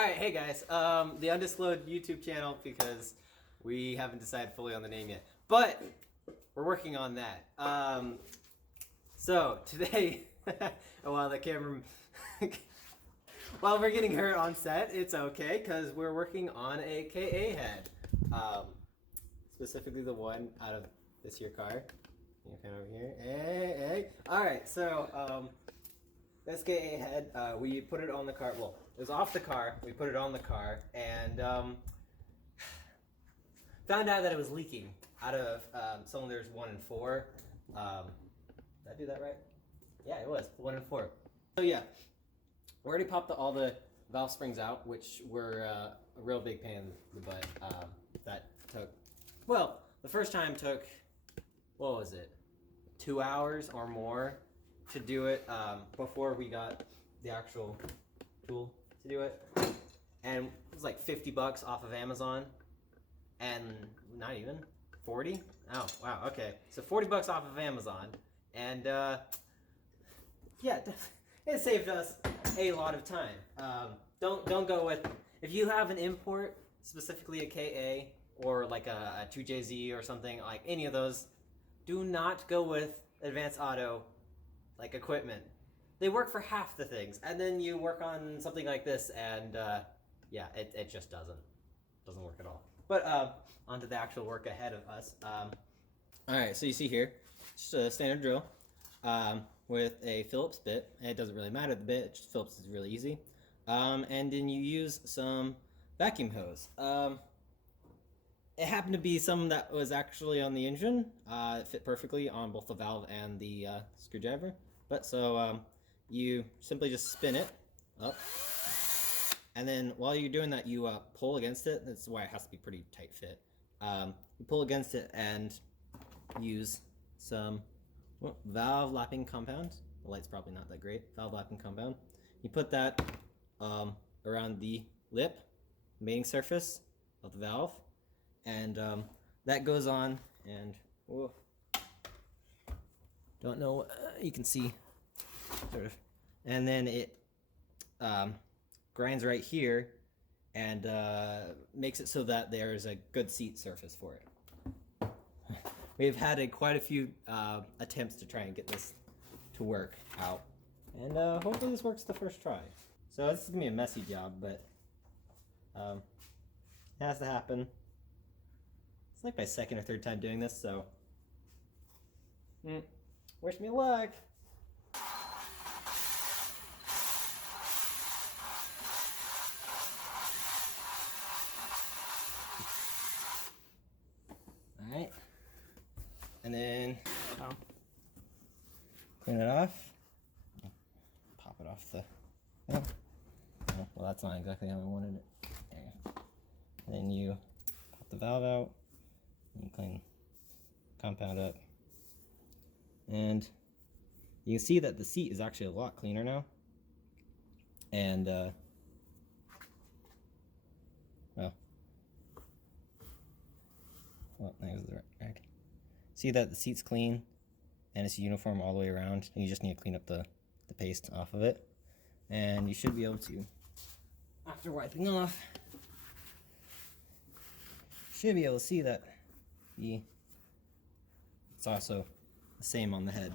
Alright, hey guys, the undisclosed YouTube channel, because we haven't decided fully on the name yet, but we're working on that. So today, while the camera, while we're getting her on set, it's okay, because we're working on a KA head. Specifically the one out of this here car. You kind of over here. Hey. Alright, so, this KA head, we put it on the car. Well, it was off the car. We put it on the car and found out that it was leaking out of cylinders 1 and 4. Did I do that right? Yeah, it was 1 and 4. So yeah, we already popped all the valve springs out, which were a real big pain in the butt. That took, well, the first time took, what was it, 2 hours or more to do it before we got the actual tool to do it, and it was like $50 off of Amazon, and not even 40. Oh wow, okay, so $40 off of Amazon, and yeah, it saved us a lot of time. Don't go with, if you have an import, specifically a KA or like a 2JZ or something, like any of those, do not go with Advanced Auto like equipment. They work for half the things, and then you work on something like this, and yeah, it just doesn't work at all. But onto the actual work ahead of us. All right, so you see here, just a standard drill with a Phillips bit. And it doesn't really matter the bit; just Phillips is really easy. And then you use some vacuum hose. It happened to be some that was actually on the engine. It fit perfectly on both the valve and the screwdriver. But so you simply just spin it up, and then while you're doing that, you pull against it. That's why it has to be pretty tight fit. You pull against it and use some valve lapping compound. The light's probably not that great. Valve lapping compound. You put that around the lip, mating surface of the valve, and that goes on, and whoa, don't know, you can see sort of, and then it grinds right here and makes it so that there's a good seat surface for it. We've had quite a few attempts to try and get this to work out, and hopefully this works the first try. So this is gonna be a messy job, but it has to happen. It's like my second or third time doing this, so wish me luck. Alright, and then clean it off, pop it off the, well, that's not exactly how I wanted it. There. And then you pop the valve out, and you clean compound up, and you can see that the seat is actually a lot cleaner now, and well, there's the rack. See that the seat's clean and it's uniform all the way around, and you just need to clean up the paste off of it, and you should be able to, after wiping off, should be able to see that it's also the same on the head.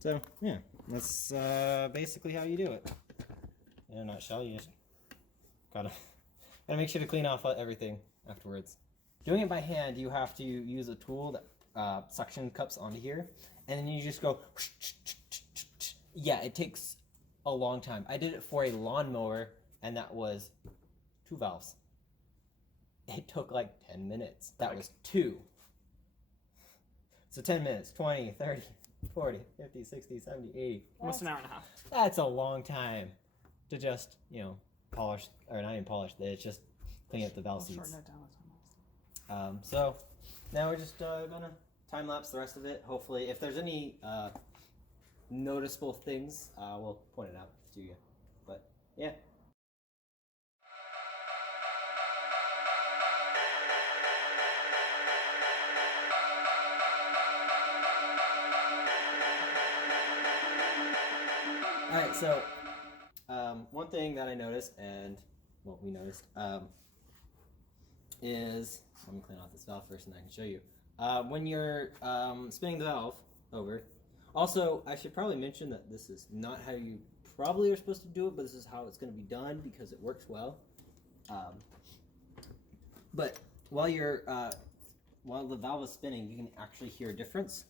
So yeah, that's basically how you do it. In a nutshell, you just gotta make sure to clean off everything afterwards. Doing it by hand, you have to use a tool that suction cups onto here, and then you just go. Yeah, it takes a long time. I did it for a lawnmower, and that was 2 valves. It took like 10 minutes. That was 2. So 10 minutes, 20, 30, 40, 50, 60, 70, 80. Almost an hour and a half. That's a long time to just, you know, polish, or not even polish, it's just clean up the valve seats. Shorten it down. So now we're just gonna time lapse the rest of it. Hopefully, if there's any noticeable things, we'll point it out to you. But yeah. Alright, so one one thing that I noticed, and well, we noticed, is, let me clean off this valve first and I can show you. When you're spinning the valve over, also, I should probably mention that this is not how you probably are supposed to do it, but this is how it's going to be done because it works well. But while you're while the valve is spinning, you can actually hear a difference,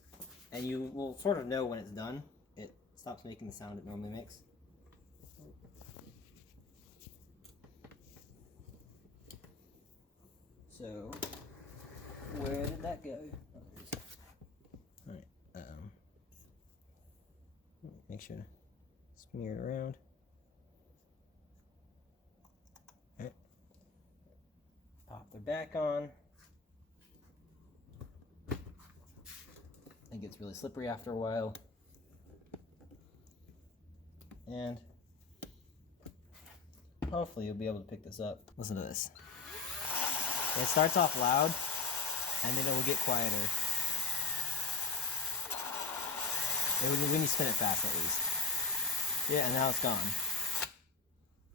and you will sort of know when it's done. It stops making the sound it normally makes. So, where did that go? Oh, alright, make sure to smear it around. Alright. Pop their back on. It gets really slippery after a while. And hopefully you'll be able to pick this up. Listen to this. It starts off loud, and then it will get quieter. When you spin it fast, at least. Yeah, and now it's gone.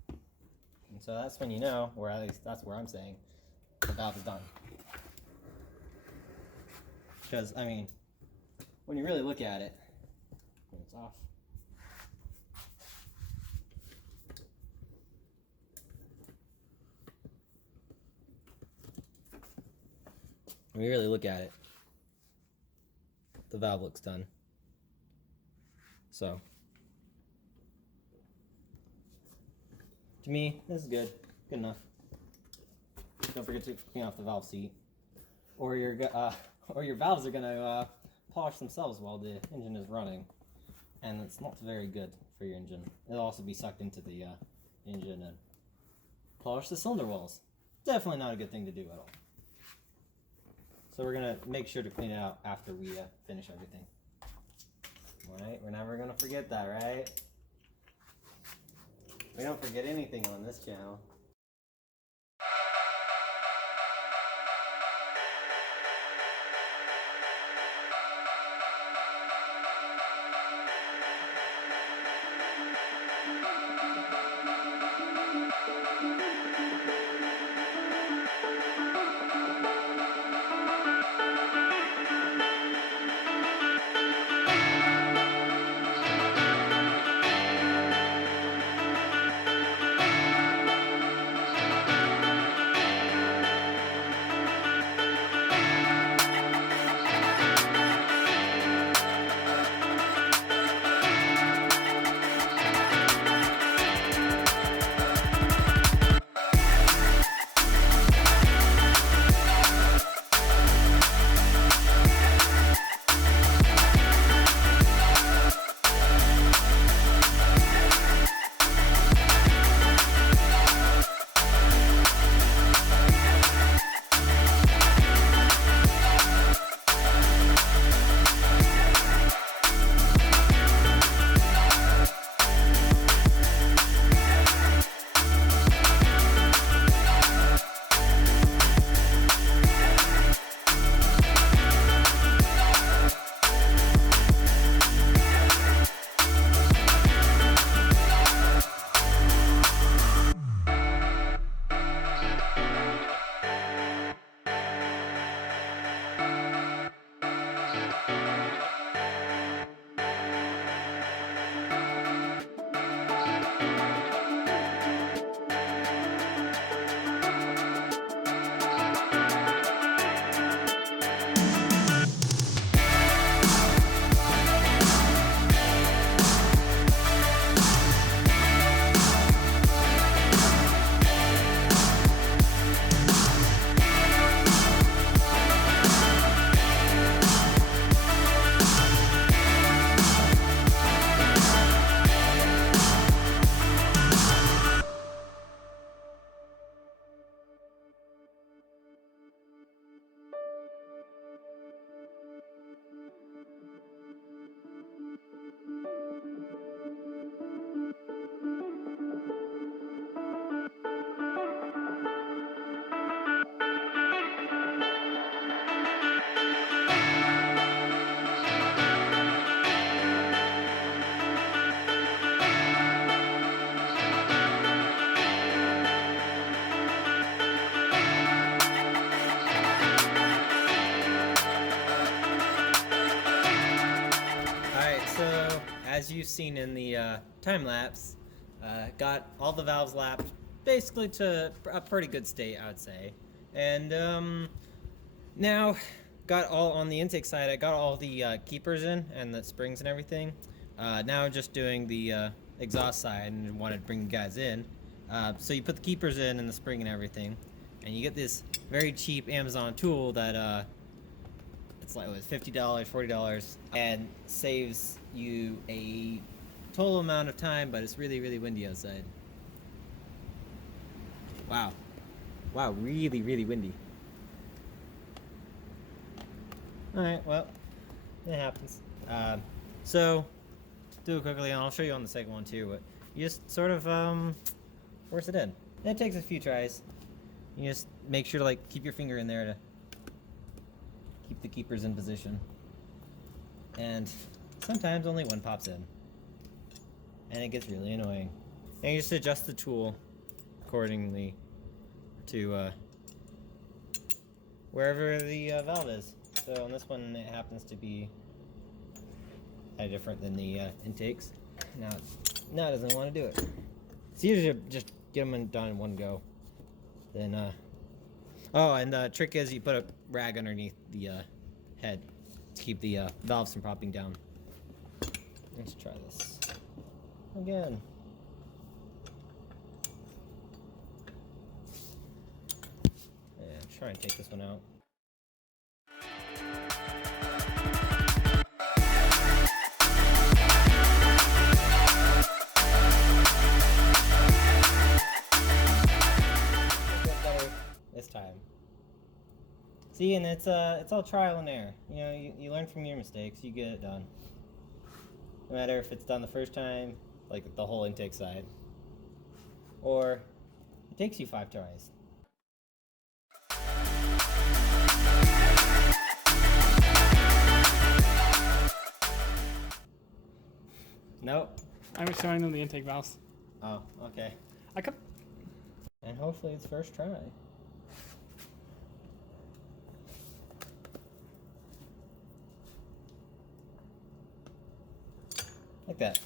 And so that's when you know, or at least that's where I'm saying, the valve is done. Because, I mean, when you really look at it, when it's off. When you really look at it, the valve looks done. So, to me, this is good. Good enough. Don't forget to clean off the valve seat, or your valves are gonna polish themselves while the engine is running, and it's not very good for your engine. It'll also be sucked into the engine and polish the cylinder walls. Definitely not a good thing to do at all. So we're gonna make sure to clean it out after we finish everything. Right? We're never gonna forget that, right? We don't forget anything on this channel. seen in the time lapse, got all the valves lapped basically to a pretty good state, I would say. And now got all on the intake side. I got all the keepers in and the springs and everything. Now I'm just doing the exhaust side and wanted to bring you guys in. So you put the keepers in and the spring and everything, and you get this very cheap Amazon tool that it's like $50, $40, and saves you a total amount of time, but it's really, really windy outside. Wow. Wow, really, really windy. Alright, well, it happens. So, do it quickly, and I'll show you on the second one too, but you just sort of, force it in. It takes a few tries. You just make sure to, like, keep your finger in there to keep the keepers in position. And sometimes only one pops in. And it gets really annoying. And you just adjust the tool accordingly to wherever the valve is. So on this one, it happens to be different than the intakes. Now it doesn't want to do it. It's easier to just get them done in one go. Then, oh, and the trick is you put a rag underneath the head to keep the valves from popping down. Let's try this again. And try and take this one out. This time. See, and it's all trial and error. You know, you learn from your mistakes, you get it done. No matter if it's done the first time, like the whole intake side, or it takes you 5 tries. Nope. I'm just showing them the intake valves. Oh, okay. I could. And hopefully it's first try. Like that.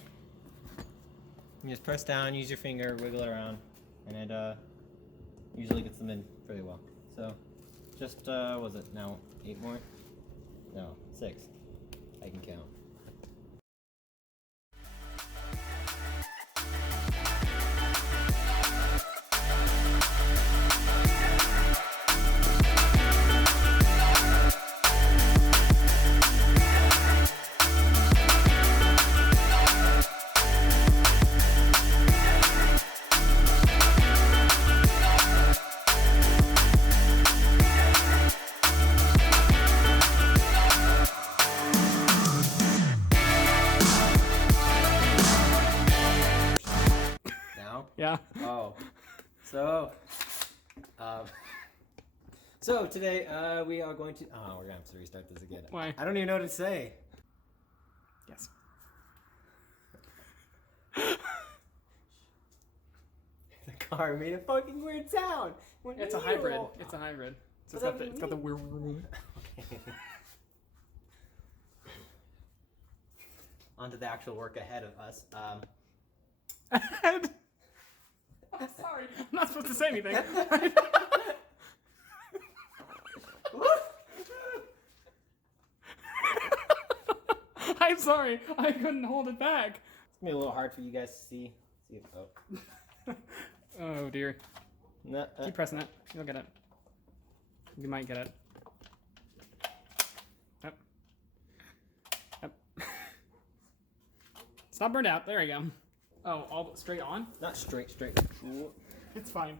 You just press down, use your finger, wiggle it around, and it usually gets them in pretty well. So, just, was it now 8 more? No, 6. I can count. Yeah. Oh, so today we are going to. Oh, we're gonna have to restart this again. Why? I don't even know what to say. Yes. The car made a fucking weird sound. It's a hybrid. It's a hybrid. So it's got the weird. Okay. On to the actual work ahead of us. Ahead. I'm sorry. I'm not supposed to say anything. I'm sorry. I couldn't hold it back. It's gonna be a little hard for you guys to see. See if, oh. Oh dear. No, Keep pressing it. You'll get it. You might get it. Yep. Yep. It's not burned out. There you go. Oh, all straight on? Not straight. It's fine.